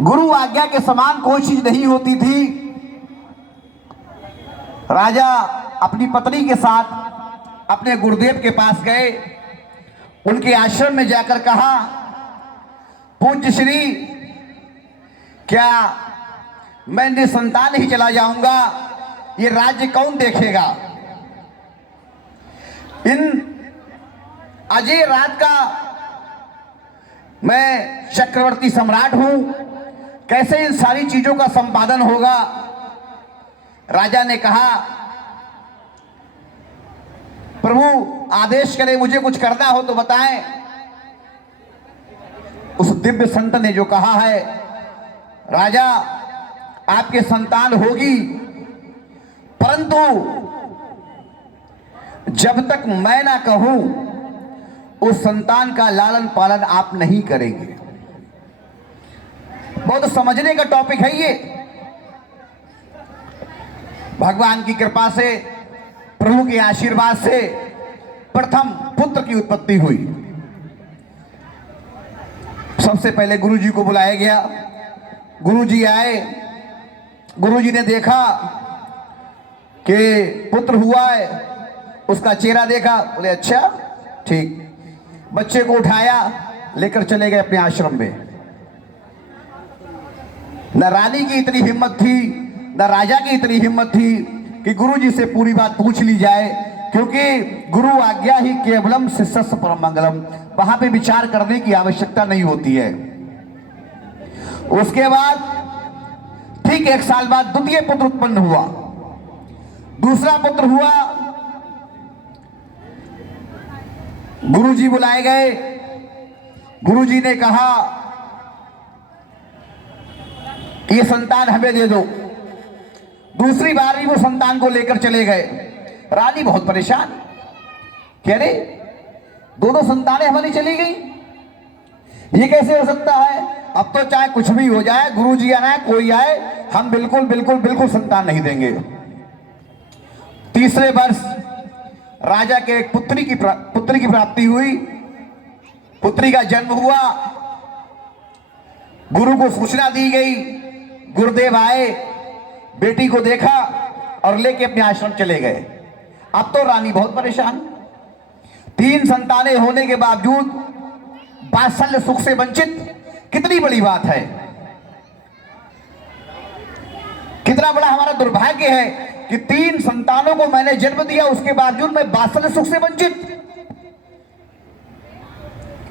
गुरु आज्ञा के समान कोई चीज नहीं होती थी। राजा अपनी पत्नी के साथ अपने गुरुदेव के पास गए, उनके आश्रम में जाकर कहा, पूज्य श्री, क्या मैं निसंतान ही चला जाऊंगा? ये राज्य कौन देखेगा? इन अजय रात का मैं चक्रवर्ती सम्राट हूं, कैसे इन सारी चीजों का संपादन होगा? राजा ने कहा, प्रभु आदेश करें, मुझे कुछ करना हो तो बताएं। उस दिव्य संत ने जो कहा है, राजा आपके संतान होगी, परंतु जब तक मैं ना कहूं उस संतान का लालन पालन आप नहीं करेंगे। बहुत समझने का टॉपिक है ये। भगवान की कृपा से, प्रभु के आशीर्वाद से प्रथम पुत्र की उत्पत्ति हुई। सबसे पहले गुरुजी को बुलाया गया। गुरुजी आए, गुरुजी ने देखा कि पुत्र हुआ है, उसका चेहरा देखा, बोले अच्छा ठीक। बच्चे को उठाया, लेकर चले गए अपने आश्रम में। न रानी की इतनी हिम्मत थी, न राजा की इतनी हिम्मत थी कि गुरुजी से पूरी बात पूछ ली जाए, क्योंकि गुरु आज्ञा ही केवलम शिष्यस्य परम मंगलम, वहां पे विचार करने की आवश्यकता नहीं होती है। उसके बाद ठीक 1 साल बाद द्वितीय पुत्र उत्पन्न हुआ। दूसरा पुत्र हुआ, गुरुजी बुलाए गए। गुरुजी ने कहा कि ये संतान हमें दे दो। दूसरी बार भी वो संतान को लेकर चले गए। रानी बहुत परेशान, कह रहे दोनों संतानें हमारी चली गई, ये कैसे हो सकता है? अब तो चाहे कुछ भी हो जाए, गुरुजी आए कोई आए, हम बिल्कुल बिल्कुल बिल्कुल संतान नहीं देंगे। तीसरे वर्ष राजा के एक पुत्री की प्राप्ति हुई। पुत्री का जन्म हुआ। गुरु को सूचना दी गई। गुरुदेव आए, बेटी को देखा और लेके अपने आश्रम चले गए। अब तो रानी बहुत परेशान। 3 संतानें होने के बावजूद वात्सल्य सुख से वंचित, कितनी बड़ी बात है, कितना बड़ा हमारा दुर्भाग्य है कि 3 संतानों को मैंने जन्म दिया, उसके बावजूद मैं वात्सल्य सुख से वंचित।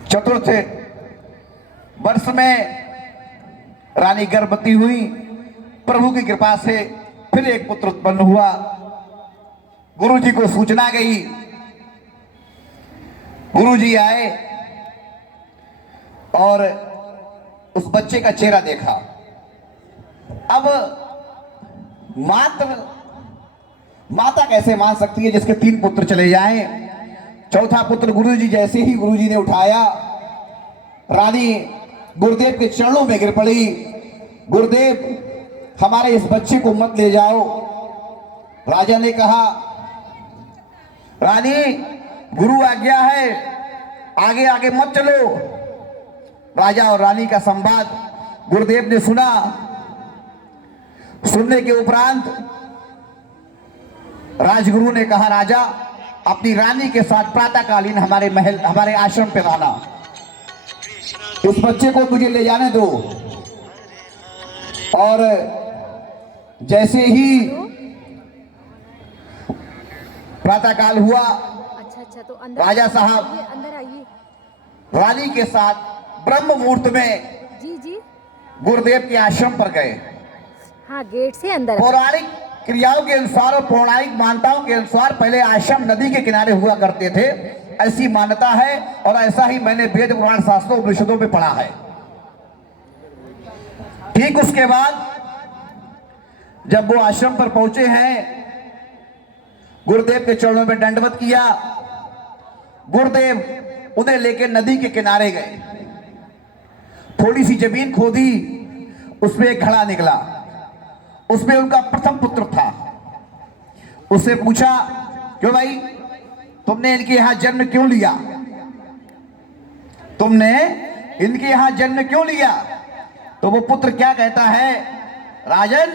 चतुर्थ वर्ष में रानी गर्भवती हुई। प्रभु की कृपा से फिर एक पुत्र उत्पन्न हुआ। गुरुजी को सूचना गई। गुरुजी आए और उस बच्चे का चेहरा देखा। अब माता कैसे मान सकती है जिसके 3 पुत्र चले जाएं? चौथा पुत्र गुरुजी जैसे ही गुरुजी ने उठाया, रानी गुरुदेव के चरणों में गिर पड़ी। गुरुदेव, हमारे इस बच्चे को मत ले जाओ। राजा ने कहा, रानी गुरु आज्ञा है, आगे आगे मत चलो। राजा और रानी का संवाद गुरुदेव ने सुना। सुनने के उपरांत राजगुरु ने कहा, राजा अपनी रानी के साथ प्रातःकालीन हमारे महल, हमारे आश्रम पे आना। इस बच्चे को मुझे ले जाने दो। और जैसे ही प्रातःकाल हुआ, अच्छा तो अंदर राजा साहब अंदर आइए। रानी के साथ ब्रह्म मुहूर्त में जी गुरुदेव के आश्रम पर गए। हाँ, गेट से अंदर। पौराणिक क्रियाओं के अनुसार और पौराणिक मान्यताओं के अनुसार पहले आश्रम नदी के किनारे हुआ करते थे, ऐसी मान्यता है और ऐसा ही मैंने वेद पुराण शास्त्रों उपनिषदों में पढ़ा है। ठीक उसके बाद जब वो आश्रम पर पहुंचे हैं, गुरुदेव के चरणों में दंडवत किया। गुरुदेव उन्हें लेकर नदी के किनारे गए। थोड़ी सी जमीन खोदी, उसमें एक घड़ा निकला। उसमें उनका प्रथम पुत्र था। उससे पूछा, क्यों भाई, तुमने इनके यहां जन्म क्यों लिया? तुमने इनके यहां जन्म क्यों लिया? तो वो पुत्र क्या कहता है, राजन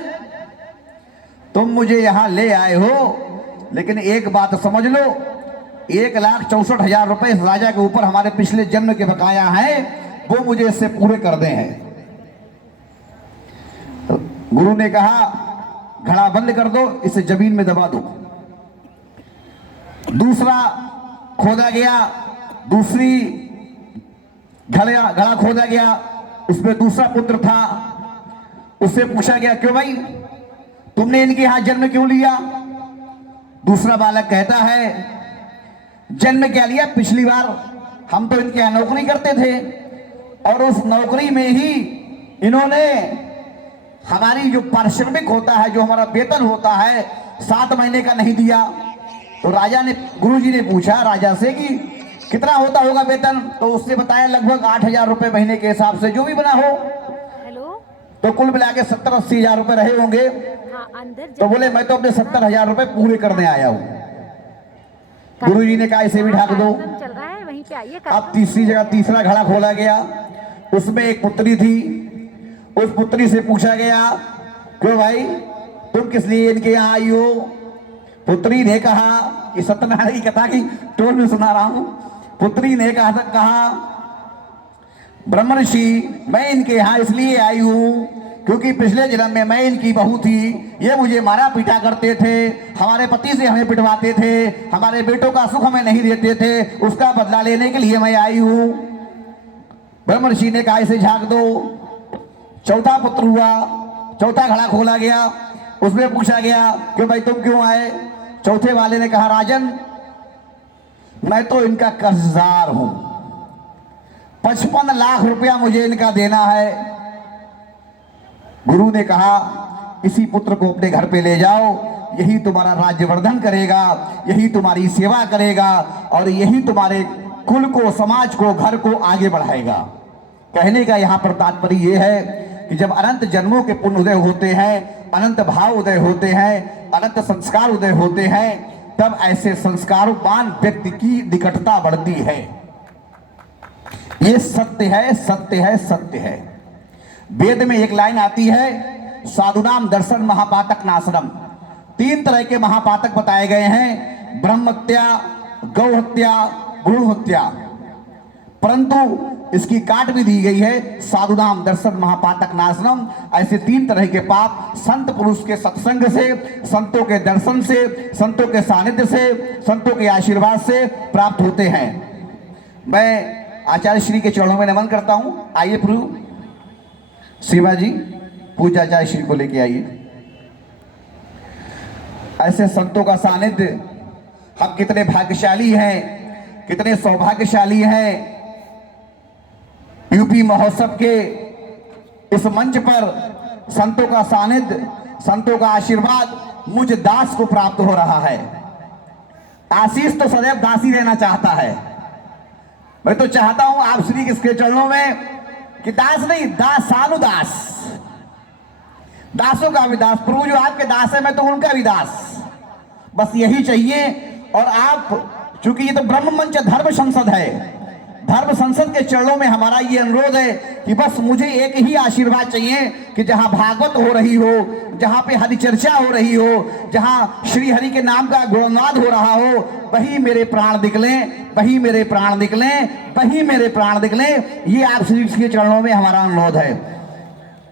तुम मुझे यहां ले आए हो, लेकिन एक बात समझ लो, 1,64,000 रुपए इस राजा के ऊपर हमारे पिछले जन्म के बकाया हैं, वो मुझे इससे पूरे कर दे हैं। गुरु ने कहा घड़ा बंद कर दो, इसे जमीन में दबा दो। दूसरा खोदा गया, दूसरी घड़ा खोदा गया, उसमें दूसरा पुत्र था। उससे पूछा गया क्यों भाई तुमने इनके यहां जन्म क्यों लिया? दूसरा बालक कहता है जन्म क्या लिया, पिछली बार हम तो इनके यहां नौकरी करते थे और उस नौकरी में ही इन्होंने हमारी जो पारिश्रमिक होता है, जो हमारा वेतन होता है, 7 महीने का नहीं दिया। तो राजा ने, गुरुजी ने पूछा राजा से कि कितना होता होगा वेतन, तो उससे बताया लगभग 8,000 रुपए महीने के हिसाब से, जो भी बना हो। हेलो, तो कुल मिला के 70-80 हजार रुपए रहे होंगे। हाँ अंदर तो बोले मैं तो अपने 70,000 रुपए पूरे करने आया हूँ। गुरुजी ने कहा इसे भी ढाक दो। चल रहा है, वहीं पे आइए। अब तीसरी जगह तीसरा घड़ा खोला गया, उसमें एक पुत्री थी। उस पुत्री से पूछा गया क्यों भाई तुम किस लिए इनके यहाँ आई हो? पुत्री ने कहा, कि सत्यनारायण की कथा की टोल में सुना रहा हूं। पुत्री ने कहा ब्रह्म ऋषि मैं इनके यहाँ इसलिए आई हूं क्योंकि पिछले जन्म में मैं इनकी बहू थी, ये मुझे मारा पीटा करते थे, हमारे पति से हमें पिटवाते थे, हमारे बेटों का सुख हमें नहीं देते थे, उसका बदला लेने के लिए मैं आई हूं। ब्रह्म ऋषि ने कहा इसे झाँक दो। चौथा पुत्र हुआ, चौथा घड़ा खोला गया, उसमें पूछा गया क्यों भाई तुम क्यों आए? चौथे वाले ने कहा राजन मैं तो इनका कर्जदार हूं, 55 लाख रुपया मुझे इनका देना है। गुरु ने कहा इसी पुत्र को अपने घर पे ले जाओ, यही तुम्हारा राज्यवर्धन करेगा, यही तुम्हारी सेवा करेगा और यही तुम्हारे कुल को, समाज को, घर को आगे बढ़ाएगा। कहने का यहाँ पर तात्पर्य यह है कि जब अनंत जन्मों के पुण्य उदय होते हैं, अनंत भाव उदय होते हैं, अनंत संस्कार उदय होते हैं, तब ऐसे संस्कारवान व्यक्ति की निकटता बढ़ती है। ये सत्य है, सत्य है, सत्य है। वेद में एक लाइन आती है साधुनाम दर्शन महापातक नाशनम। 3 तरह के महापातक बताए गए हैं, ब्रह्म हत्या, गौ हत्या, भ्रूण हत्या, परंतु इसकी काट भी दी गई है साधुनाम दर्शन महापातक नाशनम। ऐसे 3 तरह के पाप संत पुरुष के सत्संग से, संतों के दर्शन से, संतों के सानिध्य से, संतों के आशीर्वाद से प्राप्त होते हैं। मैं आचार्य श्री के चरणों में नमन करता हूं। आइए प्रभु शिवा जी, पूज्य आचार्य श्री को लेके आइए। ऐसे संतों का सानिध्य, हम कितने भाग्यशाली हैं, कितने सौभाग्यशाली हैं। यूपी महोत्सव के इस मंच पर संतों का सानिध्य, संतों का आशीर्वाद मुझ दास को प्राप्त हो रहा है। आशीष तो सदैव दासी रहना चाहता है। मैं तो चाहता हूं आप श्री के चरणों में कि दास नहीं, दासानुदास, दासों का भी दास। प्रभु जो आपके दास है मैं तो उनका भी दास, बस यही चाहिए। और आप, चूंकि ये तो ब्रह्म मंच धर्म संसद है, धर्म संसद के चरणों में हमारा ये अनुरोध है कि बस मुझे एक ही आशीर्वाद चाहिए कि जहां भागवत हो रही हो, जहां पे हरि चर्चा हो रही हो, जहां श्री हरि के नाम का गुणगान हो रहा हो, वही मेरे प्राण निकलें, वही मेरे प्राण निकलें, वही मेरे प्राण निकलें। ये आप श्री के चरणों में हमारा अनुरोध है।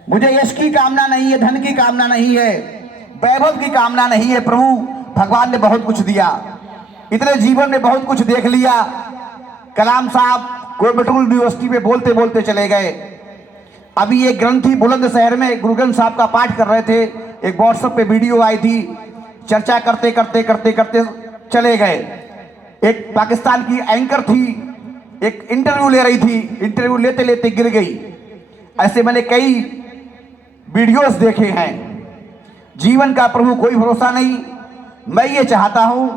मुझे यश की कामना नहीं है, धन की कामना नहीं है, वैभव की कामना नहीं है। प्रभु भगवान ने बहुत कुछ दिया, इतने जीवन में बहुत कुछ देख लिया। कलाम साहब कोयम्बटूर यूनिवर्सिटी में बोलते बोलते चले गए। अभी एक ग्रंथी बुलंदशहर में गुरु ग्रंथ साहब का पाठ कर रहे थे, एक व्हाट्सएप पे वीडियो आई थी, चर्चा करते करते करते करते चले गए। एक पाकिस्तान की एंकर थी, एक इंटरव्यू ले रही थी, इंटरव्यू लेते लेते गिर गई। ऐसे मैंने कई वीडियोस देखे हैं। जीवन का प्रभु कोई भरोसा नहीं। मैं ये चाहता हूं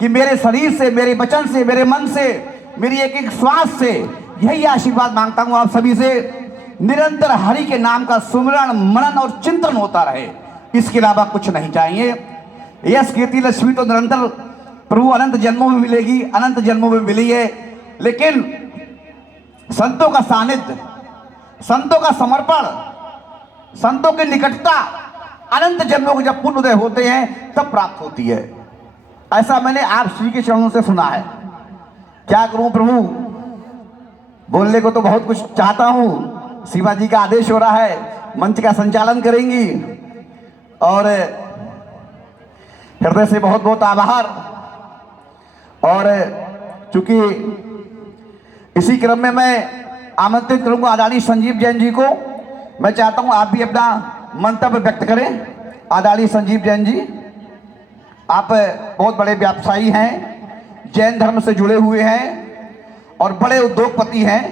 कि मेरे शरीर से, मेरे वचन से, मेरे मन से, मेरी एक एक श्वास से यही आशीर्वाद मांगता हूं आप सभी से, निरंतर हरि के नाम का सुमिरन, मनन और चिंतन होता रहे। इसके अलावा कुछ नहीं चाहिए। यश कीर्ति लक्ष्मी तो निरंतर प्रभु अनंत जन्मों में मिलेगी, अनंत जन्मों में मिली है, लेकिन संतों का सानिध्य, संतों का समर्पण, संतों की निकटता अनंत जन्मों के जब पुण्य उदय होते हैं तब प्राप्त होती है। ऐसा मैंने आप श्री के चरणों से सुना है। क्या करूं प्रभु, बोलने को तो बहुत कुछ चाहता हूं। शिवा जी का आदेश हो रहा है, मंच का संचालन करेंगी और हृदय से बहुत बहुत आभार। और चूंकि इसी क्रम में मैं आमंत्रित करूंगा आदरणीय संजीव जैन जी को। मैं चाहता हूं आप भी अपना मंतव्य व्यक्त करें। आदरणीय संजीव जैन जी, आप बहुत बड़े व्यवसायी हैं, जैन धर्म से जुड़े हुए हैं और बड़े उद्योगपति हैं।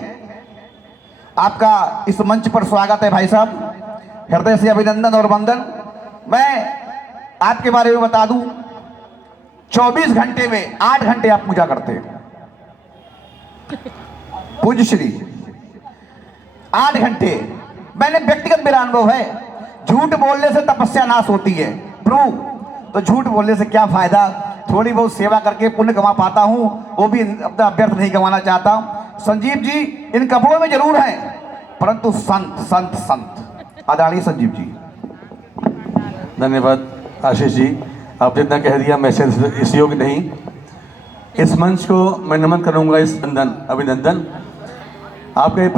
आपका इस मंच पर स्वागत है भाई साहब, हृदय से अभिनंदन और वंदन। मैं आपके बारे में बता दूं, 24 घंटे में 8 घंटे आप पूजा करते हैं। पूज्य श्री 8 घंटे। मैंने व्यक्तिगत मेरा अनुभव है, झूठ बोलने से तपस्या नाश होती है प्रभु, तो झूठ बोलने से क्या फायदा। थोड़ी बहुत सेवा करके पुण्य कमा पाता हूं, वो भी अपना व्यर्थ नहीं कमाना चाहता। संजीव जी इन कपड़ों में जरूर हैं, परंतु संत संत संत। आदरणीय संजीव जी। धन्यवाद आशीष जी, आप जितना कह दिया मैं इस योग्य नहीं। इस मंच को मैं नमन करूंगा, इस अभिनंदन आपके